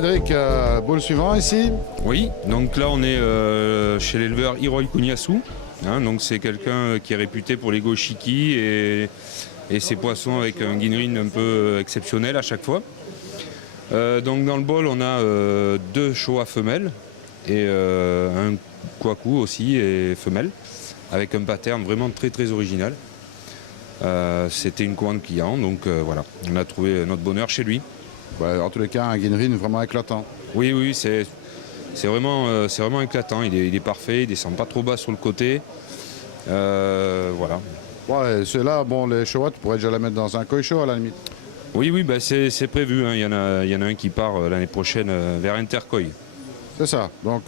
Cédric, boule suivant ici. Oui, donc là on est chez l'éleveur Hiroy Kunyasu. Donc c'est quelqu'un qui est réputé pour les goshiki et ses poissons avec un guinrin un peu exceptionnel à chaque fois. Donc dans le bol on a deux Showa femelles et un kwaku aussi et femelle avec un pattern vraiment très original. C'était une commande client, donc voilà, on a trouvé notre bonheur chez lui. Ouais, en tous les cas, un guinrin vraiment éclatant. Oui, c'est vraiment éclatant, il est parfait, il descend pas trop bas sur le côté. Voilà. Ouais, ceux-là, bon, les Showa, tu pourrais déjà les mettre dans un koi show à la limite. Oui, c'est prévu, hein. Il y en a un qui part l'année prochaine vers Interkoi. C'est ça. Donc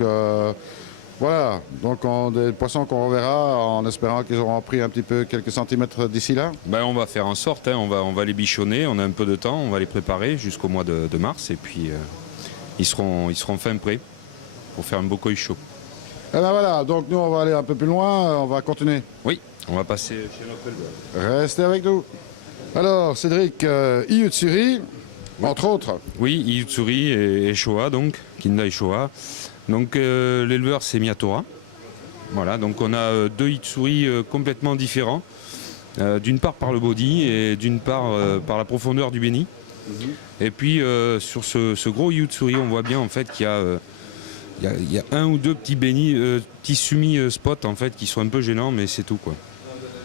voilà, donc des poissons qu'on reverra en espérant qu'ils auront pris un petit peu quelques centimètres d'ici là. On va faire en sorte, hein, on va les bichonner, on a un peu de temps, on va les préparer jusqu'au mois de mars et puis ils seront fin prêts pour faire un beau koi show. Et ben voilà, donc nous on va aller un peu plus loin, on va continuer. Oui, on va passer chez notre éleveur. Restez avec nous. Alors Cédric, Iyutsuri, entre autres. Oui, Iyutsuri et Showa, donc, Kinda et Showa. Donc l'éleveur c'est Miyatora. Voilà, donc on a deux Iyutsuri complètement différents. D'une part par le body et d'une part par la profondeur du béni. Et puis sur ce gros Iyutsuri, on voit bien en fait qu'il y a un ou deux petits bénis, petits sumi spots en fait qui sont un peu gênants, mais c'est tout quoi.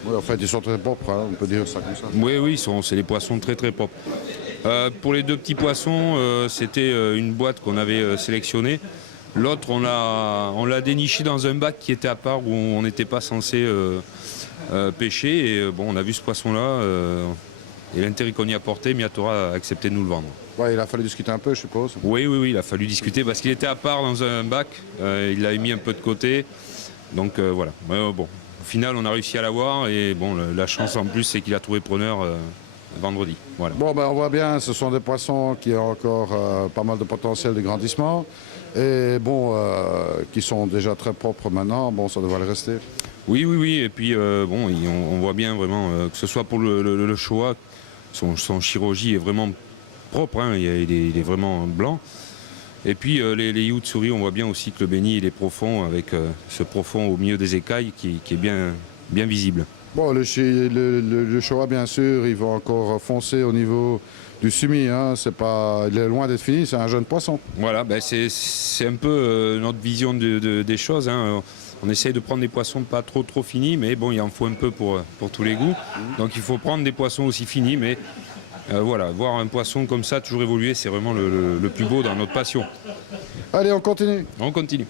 Oui, en fait ils sont très propres, hein, on peut dire ça comme ça. Oui, c'est des poissons très propres. Pour les deux petits poissons, c'était une boîte qu'on avait sélectionnée. L'autre, on l'a déniché dans un bac qui était à part où on n'était pas censé pêcher. Et bon, on a vu ce poisson-là et l'intérêt qu'on y a porté, Miyatora a accepté de nous le vendre. Ouais, il a fallu discuter un peu, je suppose. Oui, il a fallu discuter parce qu'il était à part dans un bac. Il l'avait mis un peu de côté. Donc voilà. Bon, au final, on a réussi à l'avoir et bon, la chance en plus, c'est qu'il a trouvé preneur vendredi. Voilà. Bon, ben, on voit bien, ce sont des poissons qui ont encore pas mal de potentiel de grandissement et bon, qui sont déjà très propres maintenant. Bon, ça devrait le rester. Oui. Et puis, bon, on voit bien vraiment que ce soit pour le Showa, son chirurgie est vraiment propre, hein, il est vraiment blanc. Et puis les Iyutsuri, on voit bien aussi que le béni il est profond avec ce profond au milieu des écailles qui est bien visible. Bon, le Showa, bien sûr, il va encore foncer au niveau du sumi. Hein. Il est loin d'être fini, c'est un jeune poisson. Voilà, c'est un peu notre vision des choses. Hein. On essaye de prendre des poissons pas trop finis, mais bon, il en faut un peu pour tous les goûts. Donc il faut prendre des poissons aussi finis, mais voilà, voir un poisson comme ça toujours évoluer, c'est vraiment le plus beau dans notre passion. Allez, on continue. On continue.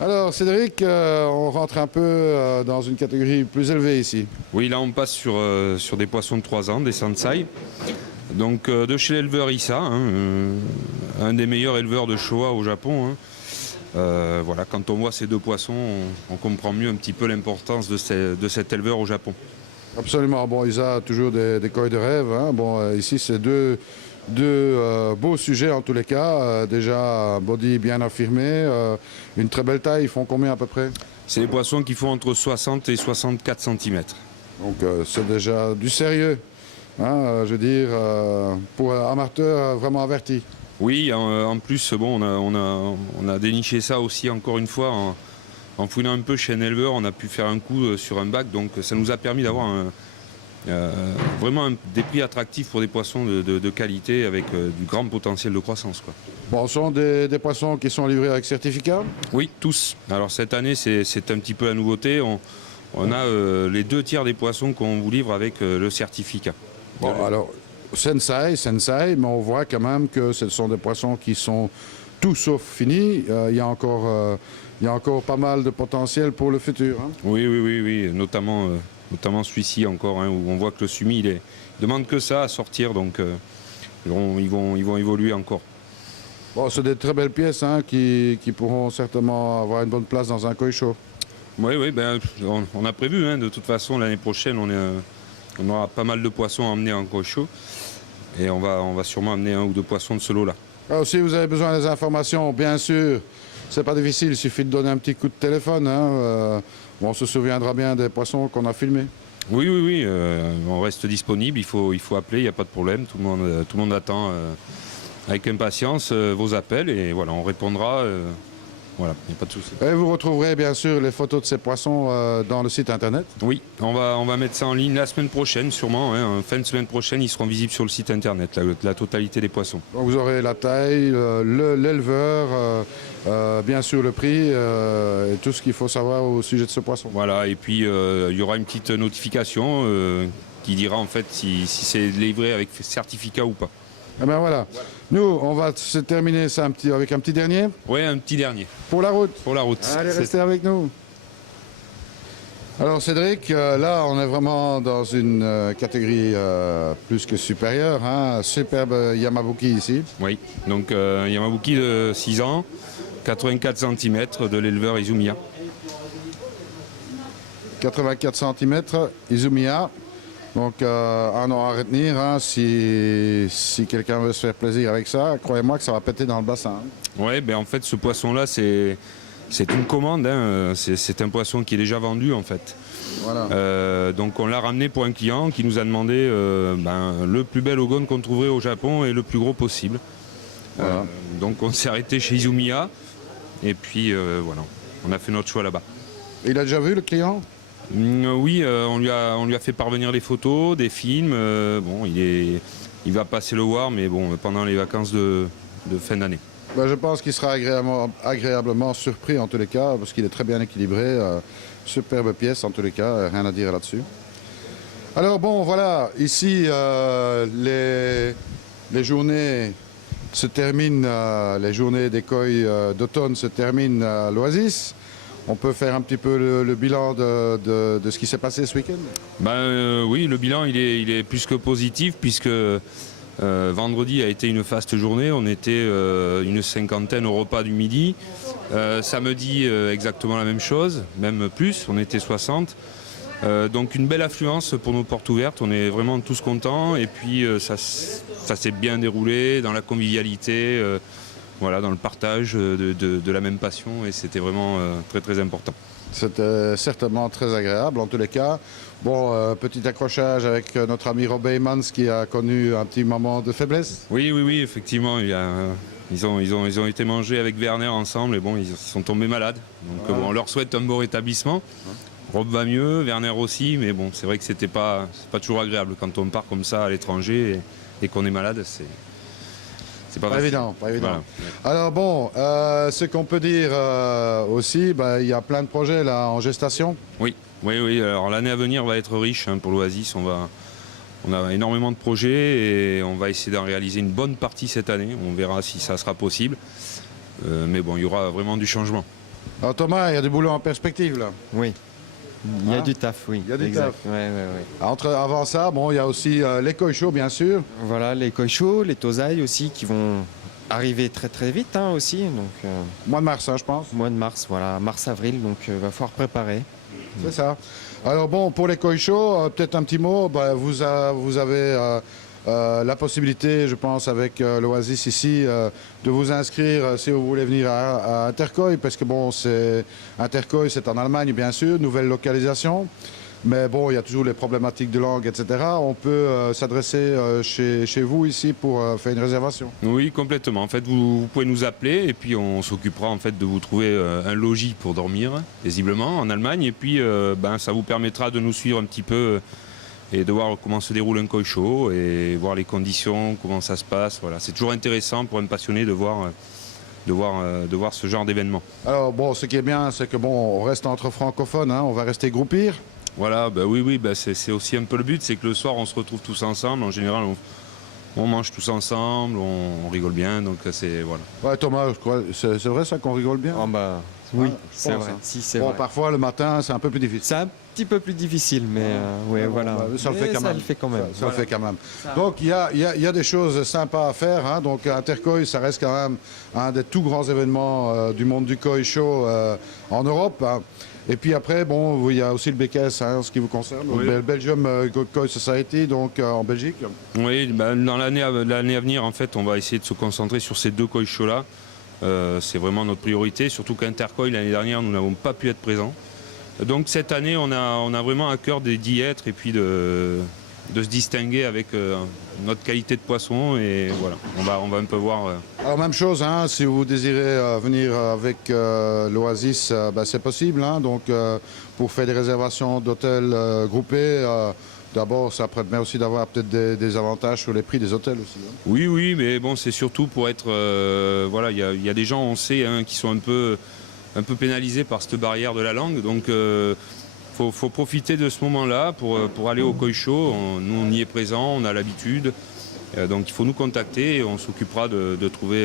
Alors Cédric, on rentre un peu dans une catégorie plus élevée ici. Oui, là on passe sur des poissons de 3 ans, des Sansai. Donc de chez l'éleveur Issa, hein, un des meilleurs éleveurs de Showa au Japon. Hein. Voilà, quand on voit ces deux poissons, on comprend mieux un petit peu l'importance de cet éleveur au Japon. Absolument, bon, Isa a toujours des koi de rêve. Hein. Bon, ici c'est deux beaux sujets en tous les cas. Déjà un body bien affirmé, une très belle taille. Ils font combien à peu près? C'est des poissons qui font entre 60 et 64 cm. Donc c'est déjà du sérieux, hein, je veux dire, pour un amateur vraiment averti. Oui, en plus, bon, on a déniché ça aussi encore une fois en fouillant un peu chez un éleveur. On a pu faire un coup sur un bac, donc ça nous a permis d'avoir vraiment des prix attractifs pour des poissons de qualité avec du grand potentiel de croissance, quoi. Bon, ce sont des poissons qui sont livrés avec certificat? Oui, tous. Alors cette année, c'est un petit peu la nouveauté. On a les 2 tiers des poissons qu'on vous livre avec le certificat. Bon, alors, Sensei, mais on voit quand même que ce sont des poissons qui sont tout sauf finis. Il y a encore pas mal de potentiel pour le futur. Hein. Oui, notamment celui-ci encore, hein, où on voit que le sumi, il demande que ça à sortir, donc ils vont évoluer encore. Bon, c'est des très belles pièces hein, qui pourront certainement avoir une bonne place dans un koi show. Oui, on a prévu, hein, de toute façon, l'année prochaine, on aura pas mal de poissons à emmener en koi show, et on va sûrement amener 1 ou 2 poissons de ce lot-là. Alors, si vous avez besoin des informations, bien sûr, c'est pas difficile, il suffit de donner un petit coup de téléphone. Hein, on se souviendra bien des poissons qu'on a filmés. Oui, on reste disponible, il faut appeler, il n'y a pas de problème, tout le monde attend avec impatience vos appels et voilà, on répondra. Voilà, il n'y a pas de souci. Et vous retrouverez bien sûr les photos de ces poissons dans le site internet. Oui, on va mettre ça en ligne la semaine prochaine, sûrement. Hein, fin de semaine prochaine, ils seront visibles sur le site internet, la totalité des poissons. Donc vous aurez la taille, l'éleveur, bien sûr le prix et tout ce qu'il faut savoir au sujet de ce poisson. Voilà, et puis il y aura une petite notification qui dira en fait si c'est livré avec certificat ou pas. Et bien voilà. Nous, on va se terminer ça avec un petit dernier. Oui, un petit dernier. Pour la route. Pour la route. Allez, restez avec nous. Alors Cédric, là on est vraiment dans une catégorie plus que supérieure. Hein. Superbe Yamabuki ici. Oui, donc Yamabuki de 6 ans, 84 cm de l'éleveur Izumiya. 84 cm, Izumiya. Donc un an à retenir, hein, si quelqu'un veut se faire plaisir avec ça, croyez-moi que ça va péter dans le bassin. Oui, ben en fait ce poisson-là c'est une commande, hein. C'est un poisson qui est déjà vendu en fait. Voilà. Donc on l'a ramené pour un client qui nous a demandé le plus bel ogone qu'on trouverait au Japon et le plus gros possible. Voilà. Donc on s'est arrêté chez Izumiya et puis voilà, on a fait notre choix là-bas. Il a déjà vu le client? Oui, on lui a fait parvenir des photos, des films. Bon, il va passer le voir, mais bon, pendant les vacances de fin d'année. Ben, je pense qu'il sera agréablement surpris en tous les cas, parce qu'il est très bien équilibré. Superbe pièce en tous les cas, rien à dire là-dessus. Alors bon, voilà, ici les journées se terminent, les journées des koi d'automne se terminent à l'Oasis. On peut faire un petit peu le bilan de ce qui s'est passé ce week-end? Oui, le bilan il est plus que positif puisque vendredi a été une faste journée. On était une cinquantaine au repas du midi. Samedi, exactement la même chose, même plus, on était 60. Donc une belle affluence pour nos portes ouvertes. On est vraiment tous contents et puis ça s'est bien déroulé dans la convivialité. Voilà, dans le partage de la même passion et c'était vraiment très très important. C'était certainement très agréable en tous les cas. Bon, petit accrochage avec notre ami Rob Heymans qui a connu un petit moment de faiblesse. Oui, effectivement. Ils ont été mangés avec Werner ensemble et bon, ils sont tombés malades. Donc bon, on leur souhaite un bon rétablissement. Rob va mieux, Werner aussi, mais bon, c'est vrai que c'est pas toujours agréable quand on part comme ça à l'étranger et qu'on est malade. C'est pas évident, pas évident. Voilà. Alors bon, ce qu'on peut dire aussi, il y a plein de projets là en gestation. Oui. Alors l'année à venir va être riche hein, pour l'Oasis. On a énormément de projets et on va essayer d'en réaliser une bonne partie cette année. On verra si ça sera possible. Mais bon, il y aura vraiment du changement. Alors Thomas, il y a du boulot en perspective là. Oui. Il y a du taf, oui. Il y a du exact. taf. Ouais. Avant ça, bon, il y a aussi les koi shows, bien sûr. Voilà, les koisho, les tozai aussi qui vont arriver très très vite hein, aussi. Donc, Mois de mars, hein, je pense. mois de mars, voilà, mars-avril, donc il va falloir préparer. C'est ça. Alors bon, pour les koi shows, peut-être un petit mot. Vous avez la possibilité, je pense, avec l'Oasis ici, de vous inscrire si vous voulez venir à Interkoi, parce que bon, Interkoi, c'est en Allemagne, bien sûr, nouvelle localisation. Mais bon, il y a toujours les problématiques de langue, etc. On peut s'adresser chez vous ici pour faire une réservation. Oui, complètement. En fait, vous pouvez nous appeler et puis on s'occupera en fait de vous trouver un logis pour dormir, paisiblement, en Allemagne. Et puis, ça vous permettra de nous suivre un petit peu et de voir comment se déroule un koi show et voir les conditions, comment ça se passe. Voilà. C'est toujours intéressant pour un passionné de voir ce genre d'événement. Alors bon, ce qui est bien, c'est que bon, on reste entre francophones, hein, on va rester groupir. Voilà, oui, c'est aussi un peu le but, c'est que le soir on se retrouve tous ensemble. En général, on mange tous ensemble, on rigole bien, donc c'est voilà. Ouais, Thomas, je crois, c'est vrai ça qu'on rigole bien. Oui, je c'est pense, vrai. hein. Si, c'est Bon, vrai. parfois le matin, c'est un peu plus difficile. C'est un petit peu plus difficile, mais ouais, voilà. Ça le Mais fait quand ça même. le fait quand même. Ça le fait quand même. Donc il y a des choses sympas à faire. Hein. Donc Interkoi, ça reste quand même un des tout grands événements du monde du koi show en Europe. Hein. Et puis après, bon, il y a aussi le BKS, hein, en ce qui vous concerne, Oui. le Belgium Koi Society, donc en Belgique. Oui, dans l'année à venir, en fait, on va essayer de se concentrer sur ces deux koi shows là. C'est vraiment notre priorité, surtout qu'Interkoi, l'année dernière, nous n'avons pas pu être présents. Donc cette année, on a vraiment à cœur d'y être et puis de se distinguer avec notre qualité de poisson. Et voilà, on va un peu voir. Alors même chose, hein, si vous désirez venir avec l'Oasis, c'est possible. Hein, donc pour faire des réservations d'hôtels groupés, d'abord ça permet aussi d'avoir peut-être des avantages sur les prix des hôtels aussi. Hein. Oui, mais bon, c'est surtout pour être... voilà, il y a des gens, on sait, hein, qui sont un peu pénalisés par cette barrière de la langue. Donc faut profiter de ce moment-là pour aller au Koi Show. Nous, on y est présent, on a l'habitude. Donc il faut nous contacter et on s'occupera de trouver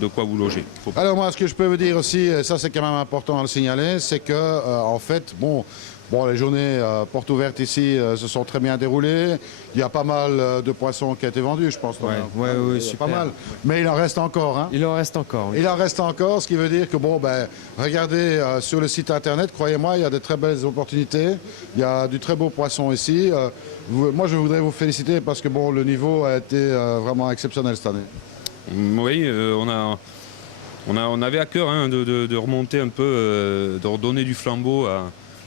de quoi vous loger. Alors moi, ce que je peux vous dire aussi, et ça c'est quand même important à le signaler, c'est que en fait, bon, les journées portes ouvertes ici se sont très bien déroulées. Il y a pas mal de poissons qui ont été vendus, je pense. Oui, super. Pas mal. Mais il en reste encore. Hein. Il en reste encore, oui. Il en reste encore, ce qui veut dire que, regardez sur le site internet, croyez-moi, il y a de très belles opportunités. Il y a du très beau poisson ici. Moi, je voudrais vous féliciter parce que, le niveau a été vraiment exceptionnel cette année. Oui, on avait à cœur, hein, de remonter un peu, de redonner du flambeau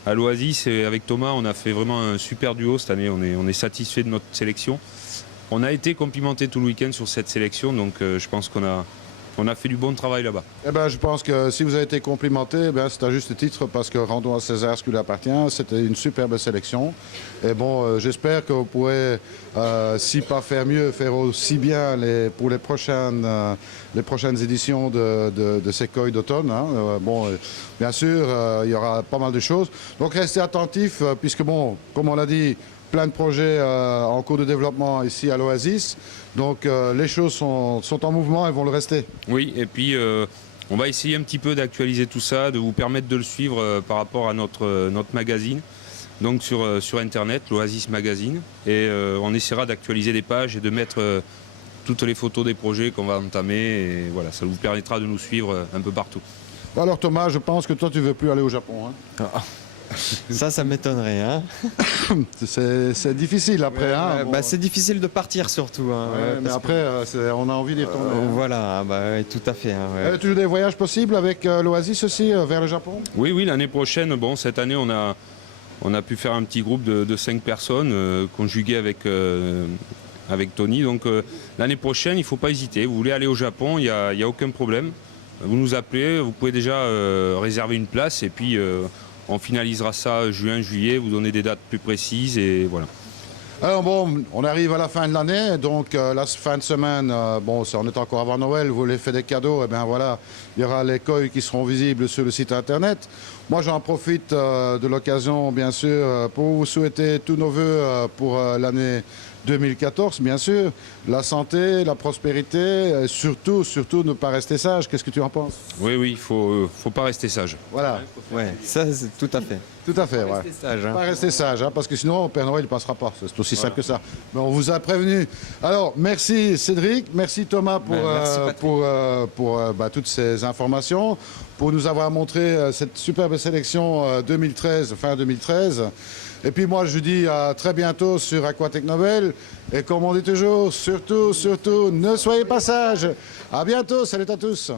à l'Oasis, et avec Thomas on a fait vraiment un super duo cette année, on est satisfait de notre sélection. On a été complimenté tout le week-end sur cette sélection, donc je pense qu'on a fait du bon travail là-bas. Je pense que si vous avez été complimenté, c'est à juste titre, parce que rendons à César ce qui lui appartient, c'était une superbe sélection. Et j'espère que vous pourrez, si pas faire mieux, faire aussi bien pour les prochaines éditions de ces Koi d'automne. Hein. Bien sûr, il y aura pas mal de choses. Donc restez attentifs, puisque comme on l'a dit, plein de projets en cours de développement ici à l'Oasis. Donc les choses sont en mouvement et vont le rester. Oui, et puis on va essayer un petit peu d'actualiser tout ça, de vous permettre de le suivre par rapport à notre magazine. Donc sur Internet, l'Oasis Magazine. Et on essaiera d'actualiser les pages et de mettre toutes les photos des projets qu'on va entamer. Et voilà, ça vous permettra de nous suivre un peu partout. Alors Thomas, je pense que toi tu ne veux plus aller au Japon. Hein. Ça m'étonnerait. Hein. C'est difficile après. Hein, c'est difficile de partir surtout. Hein, mais après, on a envie d'y retourner. Voilà, tout à fait. Hein, toujours des voyages possibles avec l'Oasis aussi vers le Japon? Oui, l'année prochaine. Cette année, on a pu faire un petit groupe de 5 personnes conjuguées avec Tony. Donc l'année prochaine, il ne faut pas hésiter. Vous voulez aller au Japon, il n'y a aucun problème. Vous nous appelez, vous pouvez déjà réserver une place et puis on finalisera ça juin, juillet, vous donnez des dates plus précises et voilà. Alors on arrive à la fin de l'année, donc la fin de semaine, on est encore avant Noël, vous voulez faire des cadeaux, il y aura les Koi qui seront visibles sur le site internet. Moi j'en profite de l'occasion, bien sûr, pour vous souhaiter tous nos voeux pour l'année 2014, bien sûr, la santé, la prospérité, surtout ne pas rester sage. Qu'est-ce que tu en penses? Oui, il faut pas rester sage. Voilà. Ouais, ça c'est tout à fait. Tout à fait, ouais. Rester sage, hein. Pas rester sage, parce que sinon, Père Noël ne passera pas. C'est aussi simple que ça. Mais on vous a prévenu. Alors, merci Cédric, merci Thomas pour toutes ces informations, pour nous avoir montré cette superbe sélection 2013, fin 2013. Et puis moi, je dis à très bientôt sur Aquatech Novel. Et comme on dit toujours, surtout, ne soyez pas sages. À bientôt, salut à tous.